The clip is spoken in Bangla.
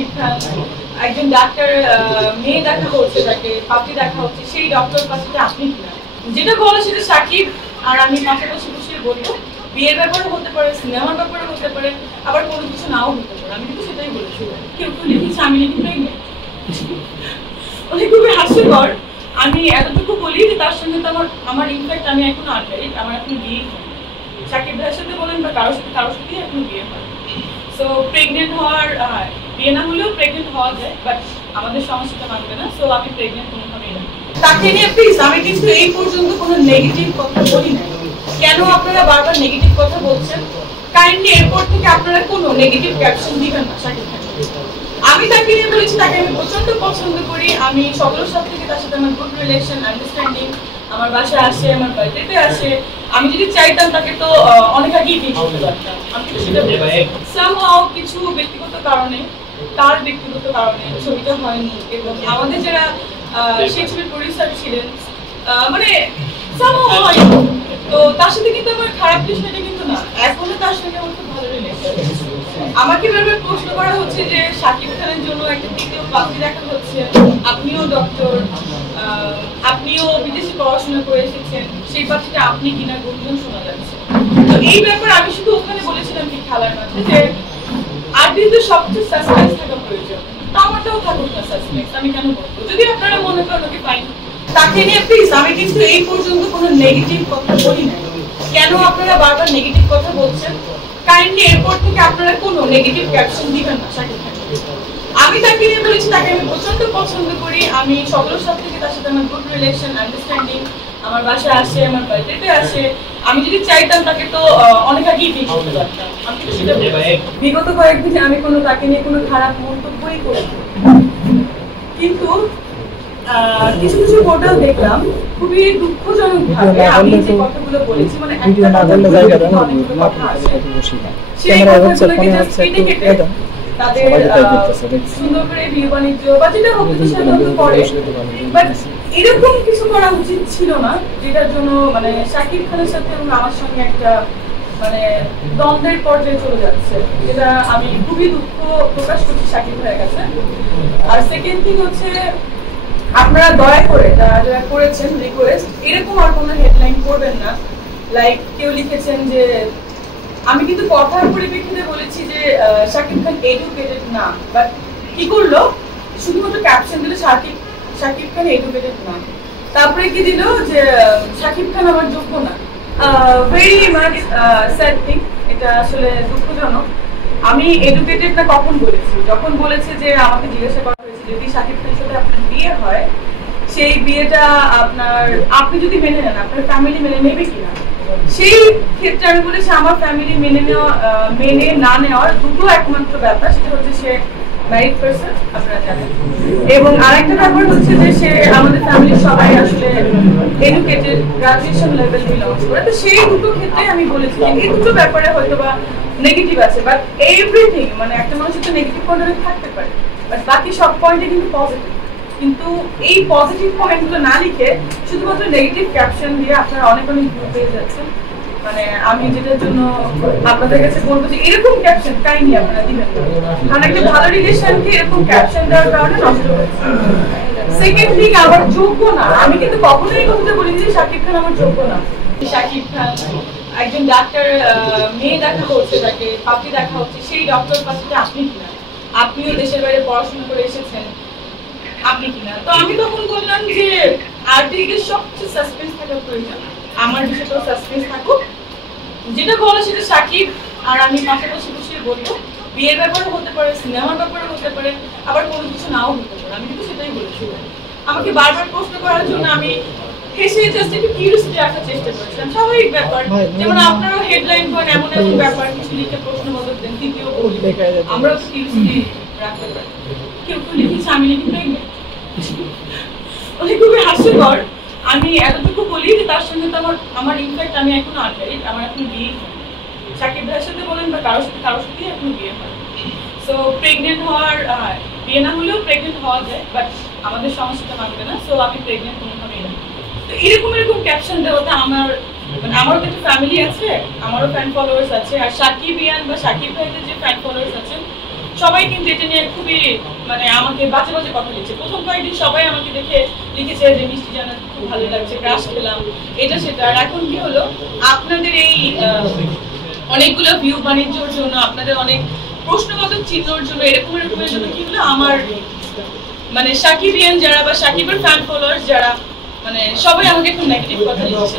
শাকিব খান একজন ডাক্তার মেয়ে দেখা হচ্ছে, তাকে পাপড়ি দেখা হচ্ছে, সেই ডক্টর পাশে আপনি কিনা যেটা বলো সেটা শাকিব আর আমি পাশাপাশি বসে বলবো। বিয়ের ব্যাপারে হতে পারে, সিনেমার ব্যাপারে হতে পারে, আবার কোনো কিছু নাও হতে পারে। আমি কিন্তু সেটাই বলেছি। কেউ কেউ লিখেছে আমি লিখি প্রেগনেন্ট, ওটা খুবই হাস্যকর। আমি এতটুকু বলি যে তার সঙ্গে তো আমার ইনফ্যাক্ট আমি এখন আনম্যারিড, আমার এখন বিয়ে হয়নি। শাকিব ভাইয়ের সাথে বলেন বা কারোর সাথেই এখন বিয়ে হয়। সো প্রেগনেন্ট হওয়ার বিয়ে না হলেও প্রেগনেন্ট হওয়া যায়, বাট আমাদের সমস্যাটা মানবে না। সো আমি প্রেগনেন্ট কোনোভাবেই না। তাকে নিয়ে প্লিজ, আমি কিন্তু এই পর্যন্ত কোনো নেগেটিভ কথা বলি না। কেন আপনারা বারবার নেগেটিভ কথা বলছেন? কাইন্ডলি এরপর থেকে আপনারা কোনো নেগেটিভ ক্যাপশন দিবেন না শাকিব খান। আমি তাকে নিয়ে বলেছি, তাকে আমি প্রচন্ড পছন্দ করি। আমি সকলের সব থেকে তার সাথে আমার গুড রিলেশন, আন্ডারস্ট্যান্ডিং। আমার বাসায় আসে, আমার বাড়িতে আসে। আমি যদি চাইতাম তাকে তো অনেক আগেই বিয়ে করতে পারতাম। আমি কিন্তু সেটা সামহাও কিছু ব্যক্তিগত কারণে, তার ব্যক্তিগত কারণে ছবিটা হয়নি। এবং আমাদের যারা সেই ছবির প্রডিউসার ছিলেন, মানে সামহাও হয়নি। তো তার সাথে কিন্তু আমার খারাপ কিছু এটা কিন্তু না, এখনো তার সঙ্গে আমার খুব ভালো রিলেশন। আমাকে বারবার প্রশ্ন করা হচ্ছে যে শাকিব খানের জন্য একটা তৃতীয় পাত্রী দেখা হচ্ছে। আপনিও ডক্টর, আপনিও বিদেশে পড়াশোনা করে এসেছেন, সেই পাত্রীটা আপনি কিনা গুঞ্জন শোনা যাচ্ছে। তো এই ব্যাপারে আমি শুধু ওখানে বলেছিলাম কি খেলার মাঝে যে আর্টিস্টদের সবচেয়ে সাসপেন্স থাকা প্রয়োজন। তো আমারটাও থাকুক না সাসপেন্স, আমি কেন বলবো? যদি আপনারা মনে করেন ওকে পাইন, তাকে নিয়ে প্লিজ, আমি কিন্তু এই পর্যন্ত কোনো নেগেটিভ কথা বলি না। কেন আপনারা বারবার নেগেটিভ কথা বলছেন? কাইন্ডলি এরপর থেকে আপনারা কোনো নেগেটিভ ক্যাপশন দিবেন না শাকিব খান। আমি তাকে নিয়ে বলেছি, তাকে আমি প্রচন্ড পছন্দ করি। আমি সকলের সব থেকে তার সাথে আমার গুড রিলেশন, আন্ডারস্ট্যান্ডিং। আমার বাসায় আসে, আমার বাড়িতে আসে। আমি যদি চাইতাম তাকে তো অনেক আগেই বিয়ে করতে পারতাম। আমি কিন্তু সেটা বিগত কয়েকদিনে আমি কোনো তাকে নিয়ে কোনো খারাপ মন্তব্যই করি, কিন্তু কিছু কিছু পোর্টাল দেখলাম খুবই দুঃখজনক ভাবে আমি যে কথাগুলো বলেছি, মানে একটা কথা আছে সেই কথাগুলোকে জাস্ট কেটে কেটে তাদের সুন্দর করে বিয়ে বাণিজ্য বা যেটা হোক সেটা করে। বাট এরকম কিছু করা উচিত ছিল না, যেটার জন্য মানে শাকিব খানের সাথে এবং আমার সঙ্গে একটা মানে দ্বন্দ্বের পর্যায়ে চলে যাচ্ছে, যেটা আমি খুবই দুঃখ প্রকাশ করছি শাকিব ভাইয়ের কাছে। আর সেকেন্ড থিং হচ্ছে, আপনারা দয়া করে যারা করেছেন রিকোয়েস্ট, এরকম আর কোনো হেডলাইন করবেন না। লাইক কেউ লিখেছেন যে, আমি কিন্তু কথার পরিপ্রেক্ষিতে বলেছি যে শাকিব খান এডুকেটেড না, বাট কি করলো শুধুমাত্র ক্যাপশন দিল শাকিব খান এডুকেটেড না, তারপরে কি দিল যে শাকিব খান আমার যোগ্য না। ভেরি মাচ স্যাড থিং, এটা আসলে দুঃখজনক। আমি এডুকেটেড না কখন বলেছি? যখন বলেছে যে আমাকে জিজ্ঞাসা করা হয়েছে যদি শাকিব খানের সাথে আপনার বিয়ে হয়, সেই বিয়েটা আপনি যদি মেনে নেন, আপনার ফ্যামিলি মেনে নেবে কিনা। সেই ক্ষেত্রে আমি বলেছি আমার ফ্যামিলি মেনে না নেওয়ার দুটো একমাত্র ব্যাপার, সেটা হচ্ছে সে ম্যারিড পারসন, আপনারা জানেন, এবং আরেকটা ব্যাপার হচ্ছে যে সে আমাদের ফ্যামিলির সবাই আসলে এডুকেটেড, গ্রাজুয়েশন লেভেল বিলংস করে। তো সেই দুটো ক্ষেত্রে আমি বলেছি যে এই দুটো ব্যাপারে হয়তো বা নেগেটিভ আছে, বাট এভরিথিং মানে একটা মানুষের তো নেগেটিভ পয়েন্ট থাকতে পারে, বাট বাকি সব পয়েন্টে কিন্তু পজিটিভ। কিন্তু এই পজিটিভ পয়েন্টগুলো না লিখে শুধুমাত্র নেগেটিভ ক্যাপশন দিয়ে আপনারা অনেক অনেক ভুল পেয়ে যাচ্ছেন। মানে আমি যেটার জন্য আপনাদের কাছে বলবো যে এরকম ক্যাপশন কাইন্ডলি আপনারা দিবেন, কারণ একটা ভালো রিলেশনকে এরকম ক্যাপশন দেওয়ার কারণে নষ্ট হচ্ছে। সেকেন্ড থিং, আমার যোগ্য না, আমি কিন্তু কখনোই কথাটা বলি যে শাকিব খান আমার যোগ্য না। শাকিব খান একজন ডাক্তার মেয়ে দেখা হচ্ছে, তাকে পাপড়ি দেখা হচ্ছে, সেই ডক্টর পাশে আপনি কিনা, আপনিও দেশের বাইরে পড়াশোনা করে এসেছেন, আপনি কিনা। তো আমি তখন বললাম যে আর্টিস্টদের সবচেয়ে সাসপেন্স থাকার প্রয়োজন, আমার বিষয়টাও সাসপেন্স থাকুক। যেটা বলো সেটা শাকিব আর আমি পাশাপাশি বসে বলবো। বিয়ের ব্যাপারে হতে পারে, সিনেমার ব্যাপারে হতে পারে, আবার কোনো কিছু নাও হতে পারে। আমি কিন্তু সেটাই বলেছি। আমাকে বারবার প্রশ্ন করার জন্য আমি হেসে জাস্ট একটু কিউরিয়াসিটি রাখার চেষ্টা করেছিলাম, স্বাভাবিক ব্যাপার। যেমন আপনারাও হেডলাইন করেন এমন এমন ব্যাপার কিছু লিখে প্রশ্ন বদল দেন, তৃতীয় আমরাও কিউরিয়াসিটি রাখতে পারি। কেউ কেউ লিখেছে আমি লিখি প্রেগনেন্ট, ওটা খুবই হাস্যকর। আমি এতটুকু বলি যে তার সঙ্গে তো আমার ইনফ্যাক্ট আমি এখনো আনম্যারিড, আমার এখন বিয়ে হয়নি। শাকিব ভাইয়ের সাথে বলেন বা কারোর সাথেই এখনো বিয়ে হয়। সো প্রেগনেন্ট হওয়ার বিয়ে না হলেও প্রেগনেন্ট হওয়া যায়, বাট আমাদের সমস্যাটা মানবে না। সো আমি প্রেগনেন্ট কোনোভাবেই না। তো এরকম ক্যাপশন দেওয়াতে আমারও তো একটা ফ্যামিলি আছে, আমারও ফ্যান ফলোয়ার্স আছে, আর শাকিব ইয়ান বা শাকিব ভাইদের যে ফ্যান ফলোয়ার্স আছেন সবাই কিন্তু এটা নিয়ে খুবই মানে আমাকে বাজে বাজে কথা লিখছে। প্রথম কয়েকদিন সবাই আমাকে দেখে লিখেছে যে মিষ্টি জানা খুব ভালো লাগছে, ক্রাশ খেলাম, এটা সেটা। আর এখন কি হলো, আপনাদের এই অনেকগুলো ভিউ বাণিজ্যর জন্য, আপনাদের অনেক প্রশ্নবোধক চিহ্নর জন্য, এরকমের জন্য কি হলো, আমার মানে সাকিবিয়ান যারা বা সাকিবের ফ্যান ফলোয়ার্স যারা, মানে সবাই আমাকে খুব নেগেটিভ কথা লিখছে।